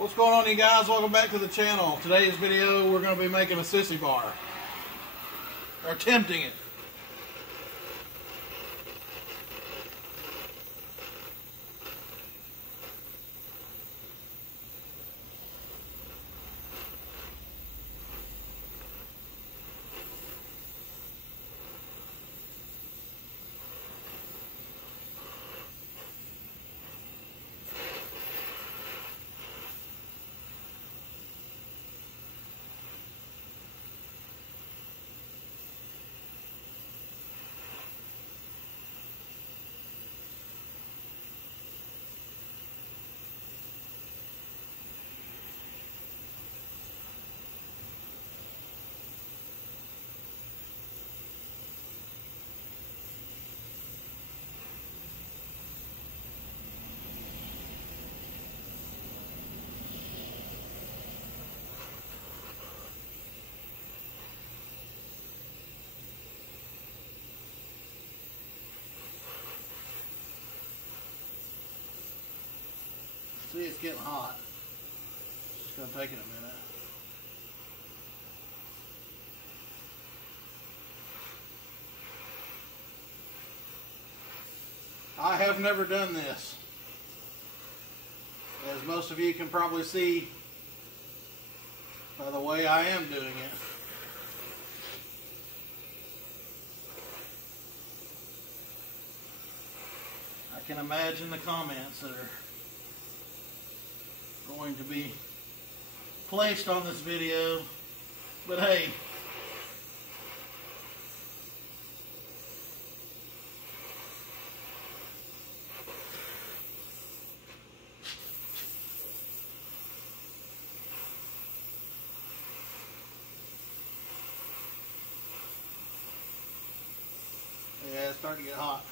What's going on, you guys? Welcome back to the channel. Today's video we're going to be making a sissy bar. Or attempting it. See, it's getting hot. It's just going to take it a minute. I have never done this. As most of you can probably see by the way I am doing it. I can imagine the comments that are going to be placed on this video, but hey, yeah, it's starting to get hot.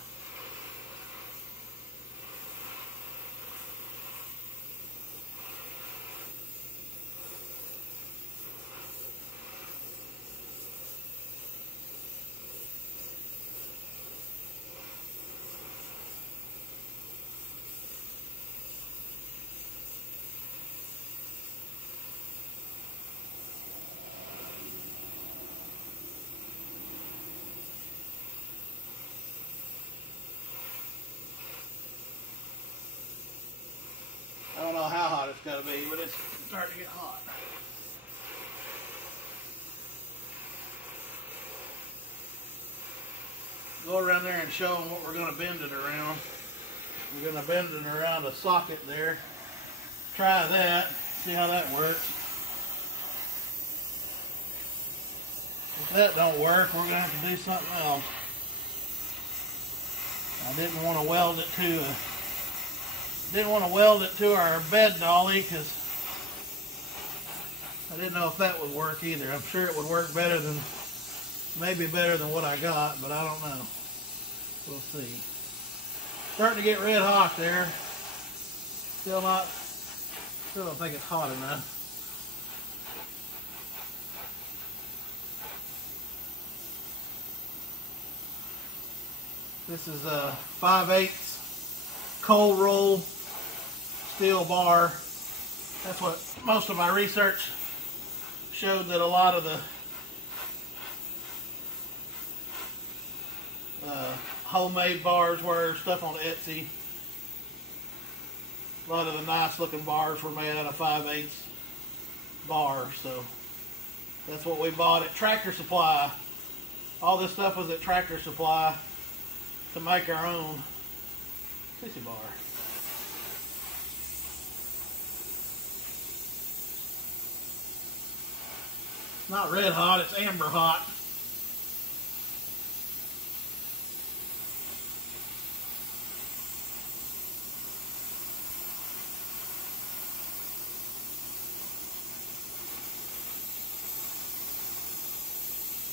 I don't know how hot it's got to be, but it's starting to get hot. Go around there and show them what we're going to bend it around. We're going to bend it around a socket there. Try that. See how that works. If that don't work, we're going to have to do something else. I didn't want to weld it to our bed dolly because I didn't know if that would work either. I'm sure it would work better than, maybe better than what I got, but I don't know. We'll see. Starting to get red hot there. Still don't think it's hot enough. This is a 5/8 cold roll steel bar. That's what most of my research showed, that a lot of the homemade bars were, stuff on Etsy. A lot of the nice looking bars were made out of 5/8 bars, so that's what we bought at Tractor Supply. All this stuff was at Tractor Supply to make our own Sissy Bar. It's not red hot, it's amber hot.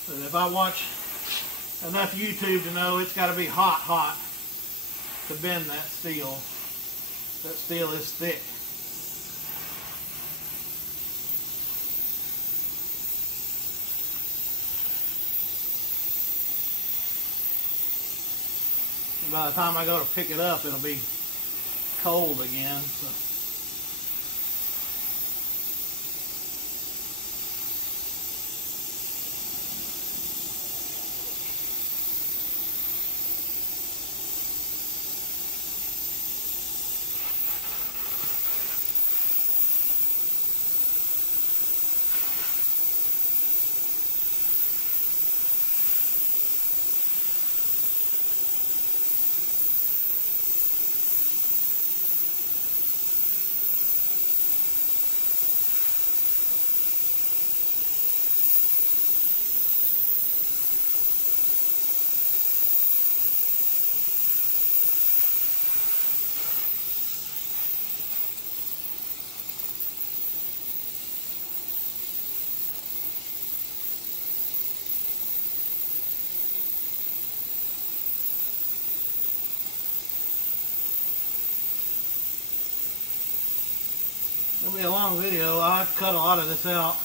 But if I watch enough YouTube to know it's got to be hot to bend that steel. That steel is thick. And by the time I go to pick it up, it'll be cold again. So It'll be a long video. I'll have to cut a lot of this out.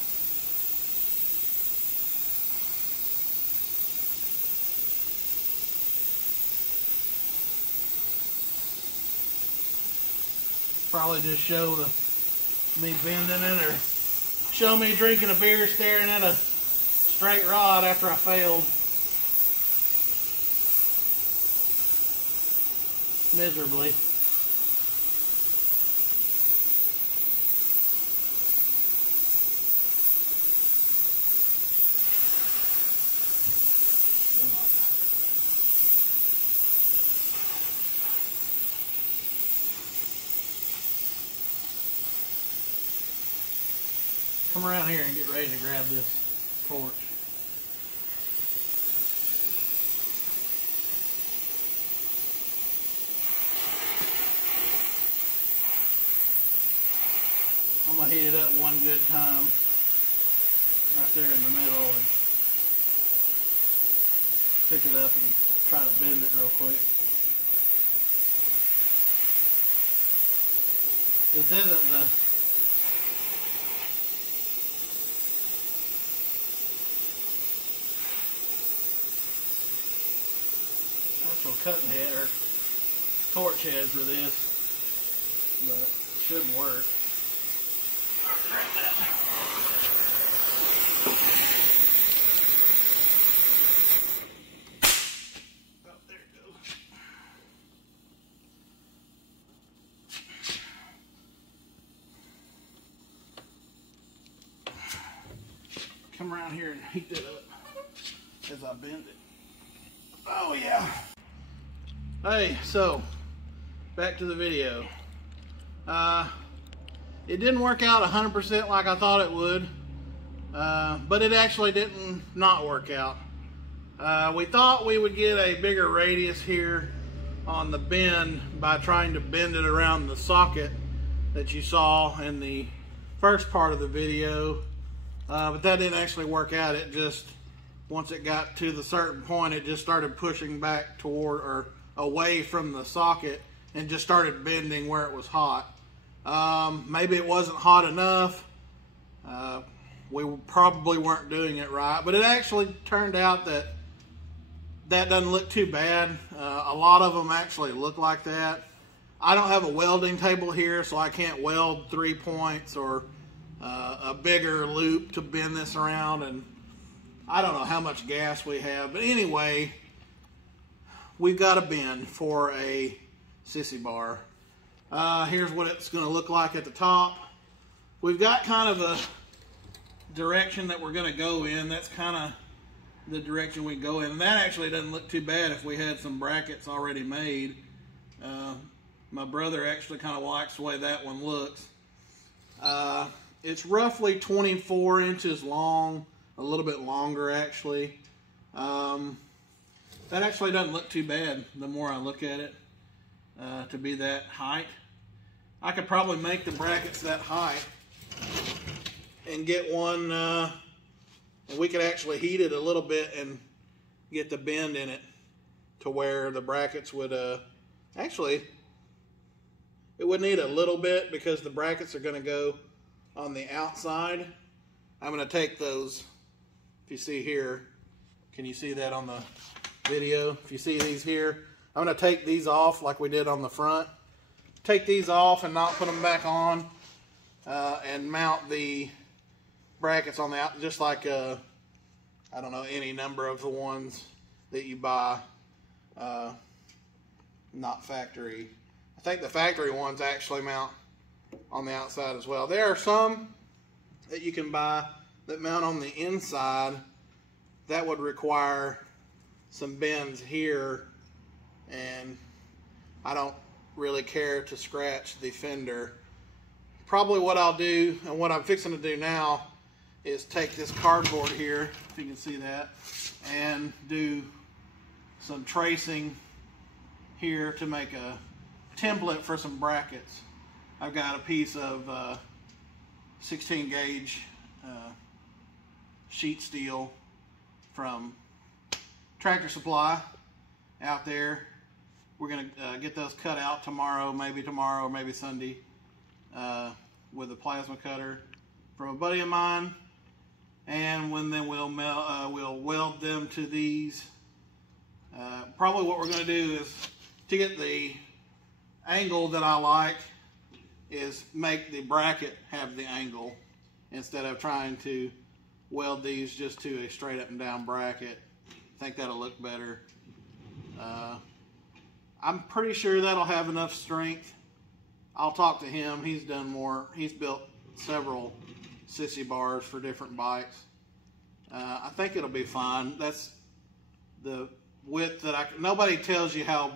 Probably just show me bending it, or show me drinking a beer staring at a straight rod after I failed miserably. Come around here and get ready to grab this torch. I'm going to heat it up one good time right there in the middle and pick it up and try to bend it real quick. This isn't the actual cutting head or torch head for this, but it should work. Oh, there it goes. Come around here and heat it up as I bend it. Oh yeah. Hey, so back to the video. It didn't work out 100% like I thought it would, but it actually didn't not work out. We thought we would get a bigger radius here on the bend by trying to bend it around the socket that you saw in the first part of the video, but that didn't actually work out. It just, once it got to the certain point, it just started pushing back toward or away from the socket and just started bending where it was hot. Maybe it wasn't hot enough. We probably weren't doing it right, but it actually turned out that doesn't look too bad. A lot of them actually look like that. I don't have a welding table here, so I can't weld 3 points or a bigger loop to bend this around, and I don't know how much gas we have, but anyway, we've got a bend for a Sissy Bar. Here's what it's going to look like at the top. We've got kind of a direction that we're going to go in. That's kind of the direction we go in. And that actually doesn't look too bad if we had some brackets already made. My brother actually kind of likes the way that one looks. It's roughly 24 inches long, a little bit longer actually. That actually doesn't look too bad the more I look at it, to be that height. I could probably make the brackets that height and get one, and we could actually heat it a little bit and get the bend in it to where the brackets would, actually, it would need a little bit because the brackets are going to go on the outside. I'm going to take those, if you see here, can you see that on the video? If you see these here, I'm going to take these off like we did on the front. Take these off and not put them back on, and mount the brackets on the out, just like I don't know, any number of the ones that you buy, not factory. I think the factory ones actually mount on the outside as well. There are some that you can buy that mount on the inside. That would require some bends here, and I don't really care to scratch the fender. Probably what I'll do, and what I'm fixing to do now, is take this cardboard here, if you can see that, and do some tracing here to make a template for some brackets. I've got a piece of 16 gauge sheet steel from Tractor Supply out there. We're going to get those cut out tomorrow or maybe Sunday. with a plasma cutter from a buddy of mine, and then we'll weld them to these. Probably what we're going to do is, to get the angle that I like, is make the bracket have the angle instead of trying to weld these just to a straight up and down bracket. I think that'll look better. I'm pretty sure that'll have enough strength. I'll talk to him. He's done more. He's built several Sissy Bars for different bikes. I think it'll be fine. That's the width that nobody tells you how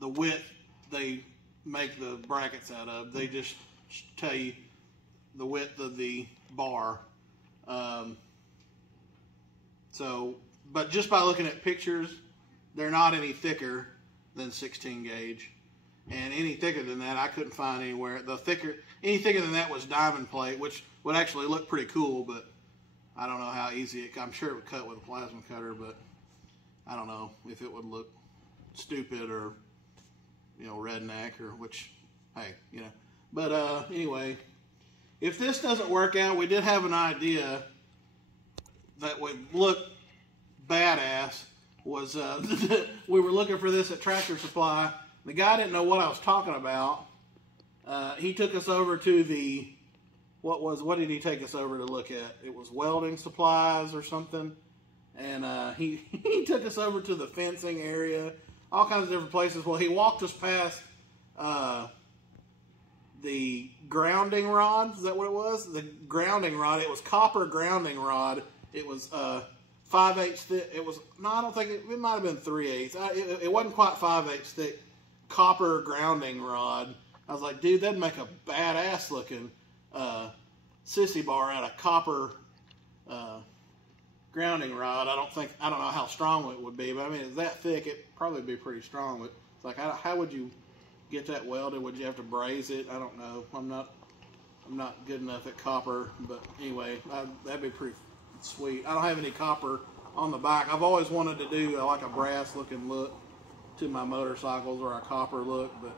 the width they make the brackets out of. They just tell you the width of the bar. But just by looking at pictures, they're not any thicker than 16 gauge. And any thicker than that, I couldn't find anywhere. Any thicker than that was diamond plate, which would actually look pretty cool, but I don't know how easy I'm sure it would cut with a plasma cutter, but I don't know if it would look stupid or, redneck, or which, hey, But anyway, if this doesn't work out, we did have an idea that would look badass. Was we were looking for this at Tractor Supply. The guy didn't know what I was talking about. He took us over to what did he take us over to look at? It was welding supplies or something. And he took us over to the fencing area, all kinds of different places. Well, he walked us past the grounding rod. Is that what it was? The grounding rod. It was copper grounding rod. It was 5/8 thick. It was, no, I don't think it might have been 3/8. It wasn't quite 5/8 thick. Copper grounding rod. I was like, dude, that'd make a badass looking Sissy Bar out of copper grounding rod. I don't know how strong it would be, but I mean, it's that thick, it'd probably be pretty strong. But it's like, how would you get that welded? Would you have to braze it? I don't know. I'm not good enough at copper, but anyway, that'd be pretty sweet. I don't have any copper on the bike. I've always wanted to do like a brass looking look to my motorcycles, or a copper look, but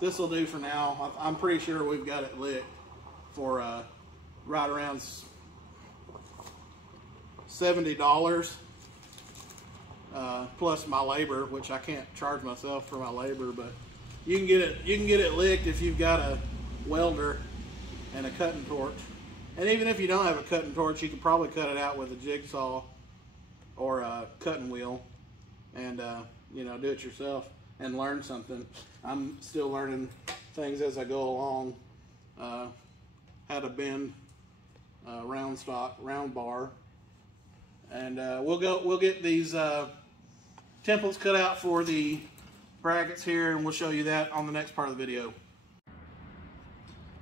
this will do for now. I'm pretty sure we've got it licked for right around $70 plus my labor, which I can't charge myself for my labor, but you can get it licked if you've got a welder and a cutting torch. And even if you don't have a cutting torch, you could probably cut it out with a jigsaw or a cutting wheel, and do it yourself and learn something. I'm still learning things as I go along. How to bend round bar, and we'll get these templates cut out for the brackets here, and we'll show you that on the next part of the video.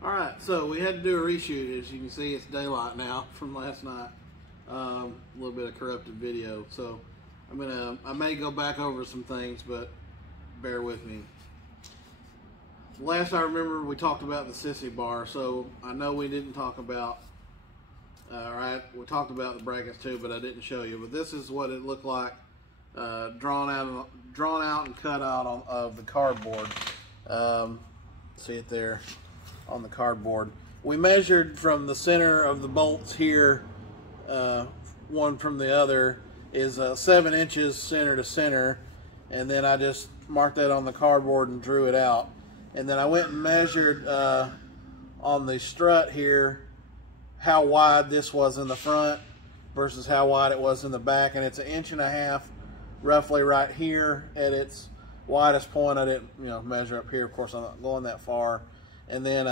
All right, so we had to do a reshoot. As you can see, it's daylight now from last night. A little bit of corrupted video, so I may go back over some things, but bear with me. Last I remember, we talked about the Sissy Bar, so I know we didn't talk about, we talked about the brackets too, but I didn't show you. But this is what it looked like, drawn out and cut out of the cardboard. See it there on the cardboard. We measured from the center of the bolts here, one from the other, is 7 inches center to center, and then I just marked that on the cardboard and drew it out. And then I went and measured on the strut here how wide this was in the front versus how wide it was in the back, and it's 1.5 inches roughly right here at its widest point. I didn't measure up here, of course I'm not going that far. And then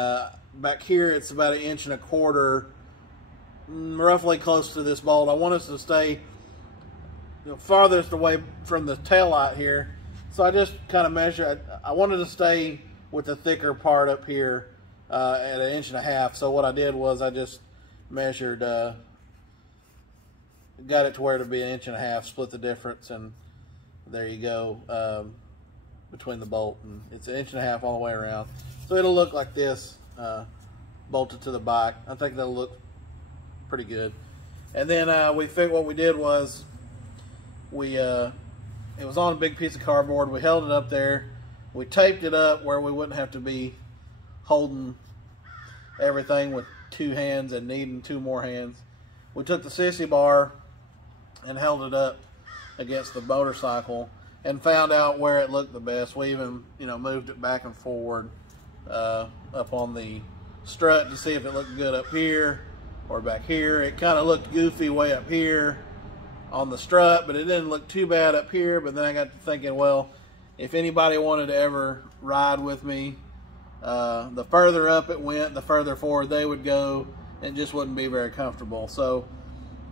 back here it's about 1.25 inches, roughly close to this bolt. I want us to stay farthest away from the tail light here, so I just kind of measure. I wanted to stay with the thicker part up here at 1.5 inches. So what I did was I just measured, got it to where to be 1.5 inches, split the difference, and there you go, between the bolt, and it's 1.5 inches all the way around. So it'll look like this, bolted to the bike. I think that'll look pretty good. And then what we did was it was on a big piece of cardboard. We held it up there. We taped it up where we wouldn't have to be holding everything with 2 hands and needing 2 more hands. We took the Sissy Bar and held it up against the motorcycle and found out where it looked the best. We even, you know, moved it back and forward up on the strut to see if it looked good up here or back here. It kind of looked goofy way up here on the strut, but it didn't look too bad up here. But then I got to thinking, well, if anybody wanted to ever ride with me, the further up it went, the further forward they would go, and just wouldn't be very comfortable. So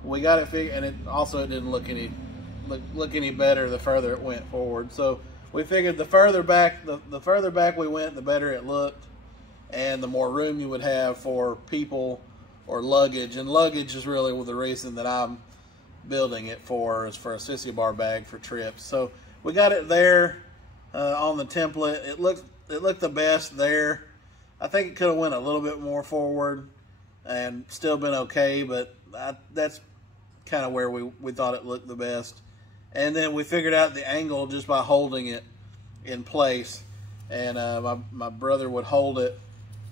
we got it figured, and it didn't look any better the further it went forward. So we figured the further back we went, the better it looked, and the more room you would have for people or luggage. And luggage is really the reason that I'm building it for, is for a Sissy Bar bag for trips. So we got it there on the template. It looked the best there. I think it could have went a little bit more forward and still been okay, but that's kind of where we thought it looked the best. And then we figured out the angle just by holding it in place. And my brother would hold it,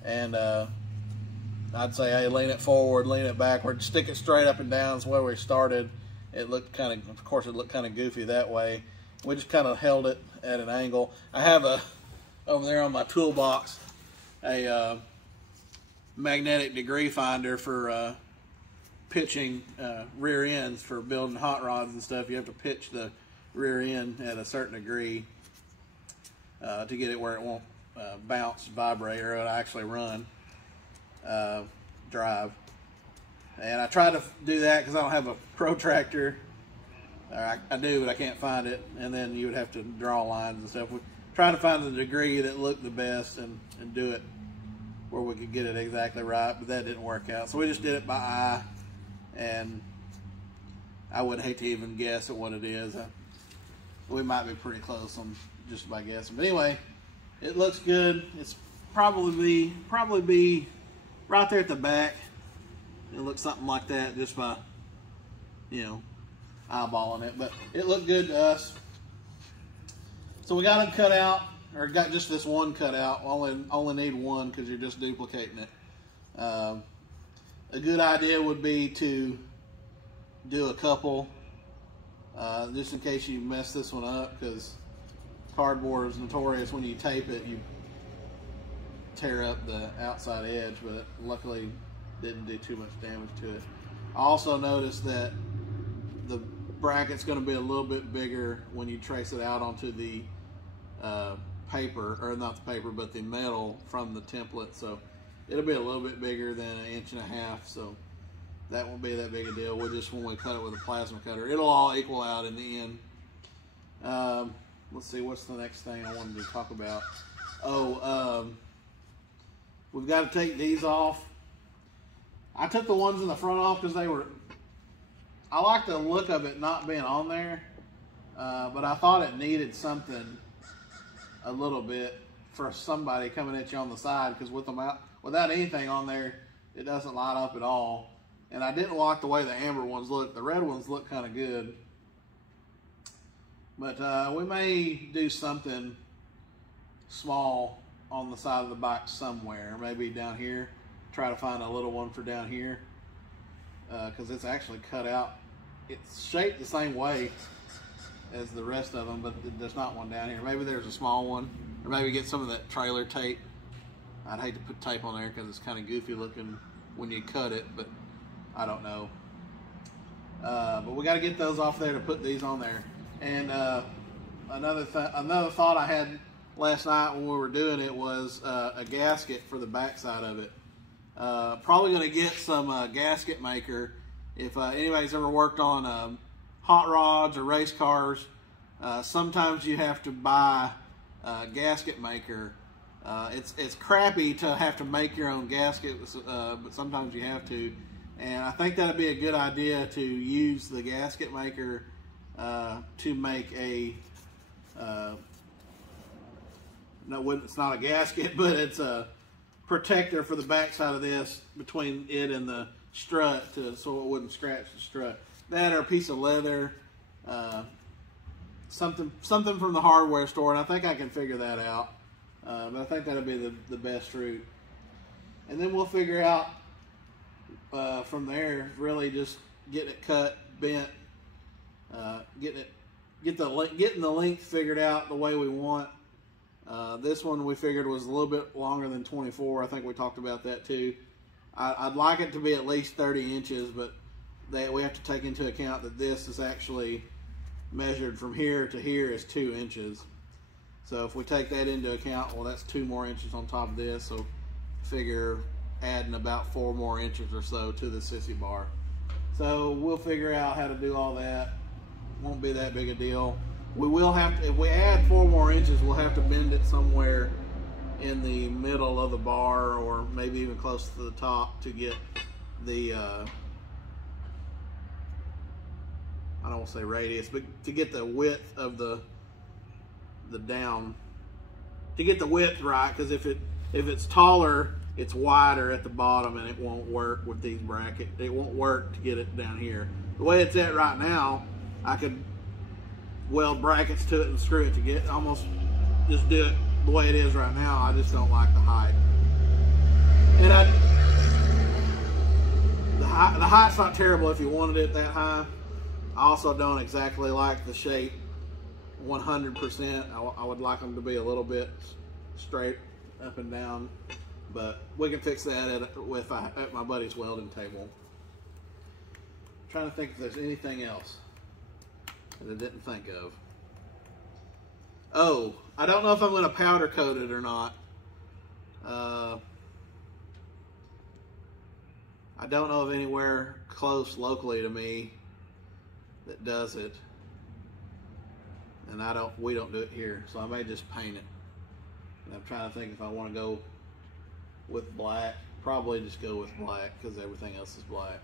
and I'd say, hey, lean it forward, lean it backward, stick it straight up and down. Is where we started. It looked kind of course, it looked kind of goofy that way. We just kind of held it at an angle. I have over there on my toolbox, a magnetic degree finder for pitching rear ends for building hot rods and stuff. You have to pitch the rear end at a certain degree to get it where it won't bounce, vibrate, or it'll actually run, drive. And I tried to do that because I don't have a protractor. I do, but I can't find it. And then you would have to draw lines and stuff. We're trying to find the degree that looked the best and do it where we could get it exactly right, but that didn't work out. So we just did it by eye, and I would hate to even guess at what it is. We might be pretty close on just by guessing. But anyway, it looks good. It's probably be right there at the back. It looks something like that just by, you know, eyeballing it. But it looked good to us. So we got them cut out, or got just this one cut out. Only need one because you're just duplicating it. A good idea would be to do a couple, just in case you mess this one up, because cardboard is notorious when you tape it, you tear up the outside edge, but it luckily didn't do too much damage to it. I also noticed that the bracket's going to be a little bit bigger when you trace it out onto the paper, or not the paper, but the metal from the template. So it'll be a little bit bigger than 1.5 inches, so that won't be that big a deal. We'll just, when we cut it with a plasma cutter, it'll all equal out in the end. Let's see, what's the next thing I wanted to talk about? We've got to take these off. I took the ones in the front off because I like the look of it not being on there, but I thought it needed something a little bit for somebody coming at you on the side, because without anything on there, it doesn't light up at all. And I didn't like the way the amber ones look. The red ones look kind of good. But we may do something small on the side of the bike somewhere. Maybe down here. Try to find a little one for down here. Because it's actually cut out. It's shaped the same way as the rest of them, but there's not one down here. Maybe there's a small one. Or maybe get some of that trailer tape. I'd hate to put tape on there because it's kind of goofy looking when you cut it, but I don't know. But we got to get those off there to put these on there. And another thought I had last night when we were doing it was a gasket for the backside of it. Probably going to get some gasket maker. If anybody's ever worked on hot rods or race cars, sometimes you have to buy a gasket maker. It's crappy to have to make your own gasket, but sometimes you have to. And I think that'd be a good idea to use the gasket maker to make a, no, it's not a gasket, but it's a protector for the backside of this between it and the strut, so it wouldn't scratch the strut. That, or a piece of leather, something from the hardware store, and I think I can figure that out. But I think that'll be the best route. And then we'll figure out from there, really just getting it cut, bent, getting the length figured out the way we want. This one we figured was a little bit longer than 24. I think we talked about that too. I'd like it to be at least 30 inches, but we have to take into account that this is actually measured from here to here is 2 inches. So if we take that into account, well, that's 2 more inches on top of this. So figure adding about 4 more inches or so to the Sissy Bar. So we'll figure out how to do all that. Won't be that big a deal. We will have to, if we add 4 more inches, we'll have to bend it somewhere in the middle of the bar, or maybe even close to the top, to get the I don't want to say radius, but to get the width of the down, to get the width right. Because if it's taller, it's wider at the bottom, and it won't work with these brackets. It won't work to get it down here. The way it's at right now, I could weld brackets to it and screw it to get almost just do it the way it is right now. I just don't like the height. And the height's not terrible if you wanted it that high. I also don't exactly like the shape 100%. I would like them to be a little bit straight up and down, but we can fix that at my buddy's welding table. I'm trying to think if there's anything else that I didn't think of. Oh, I don't know if I'm going to powder coat it or not. I don't know of anywhere close locally to me that does it, and we don't do it here, so I may just paint it. And I'm trying to think if I want to go with black. Probably just go with black because everything else is black.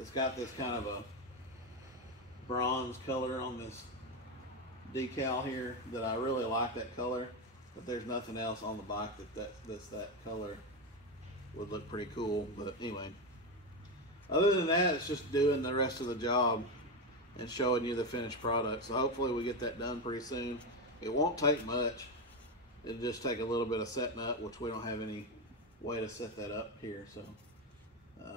It's got this kind of a bronze color on this decal here that I really like that color, but there's nothing else on the bike that's that color. Would look pretty cool. But anyway, other than that, it's just doing the rest of the job and showing you the finished product. So hopefully we get that done pretty soon. It won't take much. It'll just take a little bit of setting up, which we don't have any way to set that up here. So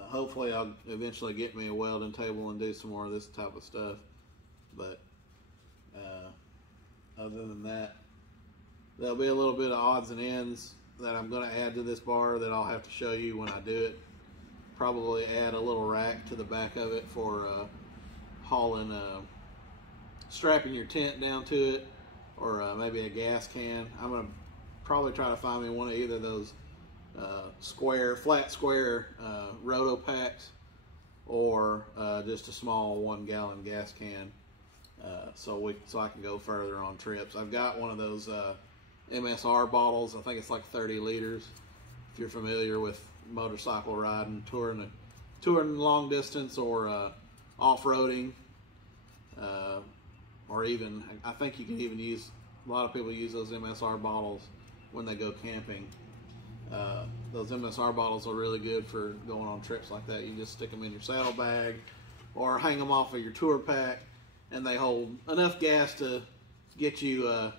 hopefully I'll eventually get me a welding table and do some more of this type of stuff. But other than that, there'll be a little bit of odds and ends that I'm going to add to this bar that I'll have to show you when I do it. Probably add a little rack to the back of it for hauling, strapping your tent down to it, or maybe a gas can. I'm going to probably try to find me one of either of those flat square roto packs, or just a small 1 gallon gas can, so I can go further on trips. I've got one of those MSR bottles. I think it's like 30 liters. If you're familiar with motorcycle riding, touring long distance, or off-roading, or even, I think you can even use, a lot of people use those MSR bottles when they go camping. Those MSR bottles are really good for going on trips like that. You just stick them in your saddlebag or hang them off of your tour pack, and they hold enough gas to get you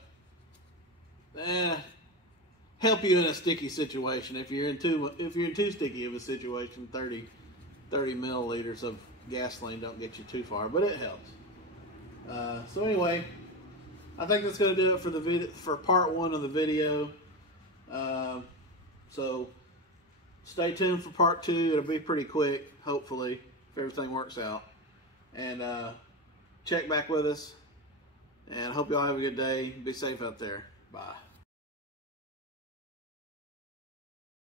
help you in a sticky situation. If you're in too sticky of a situation, 30 milliliters of gasoline don't get you too far, but it helps. So anyway, I think that's going to do it for part 1 of the video. So stay tuned for part 2. It'll be pretty quick, hopefully, if everything works out. And check back with us. And hope y'all have a good day. Be safe out there. Bye.